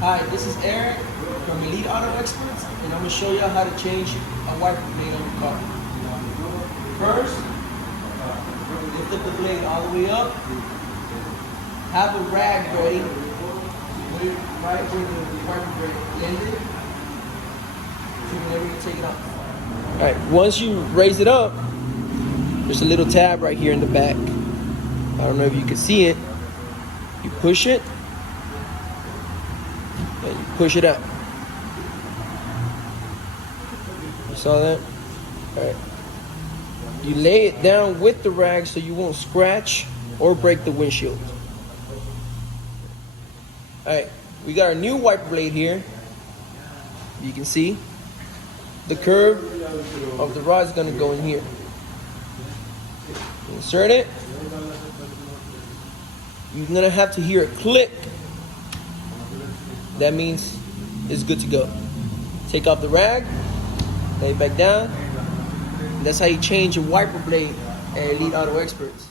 Hi, this is Eric from Elite Auto Experts, and I'm going to show you how to change a wiper blade on your car. First, lift the blade all the way up. Have a rag ready, right where the wiper blade ended, so whenever you take it off. All right, once you raise it up, there's a little tab right here in the back. I don't know if you can see it. You push it, and you push it out. You saw that? All right. You lay it down with the rag so you won't scratch or break the windshield. All right, we got our new wiper blade here. You can see the curve of the rod is going to go in here. Insert it. You're going to have to hear a click. That means it's good to go. Take off the rag, lay it back down. And that's how you change your wiper blade at Elite Auto Experts.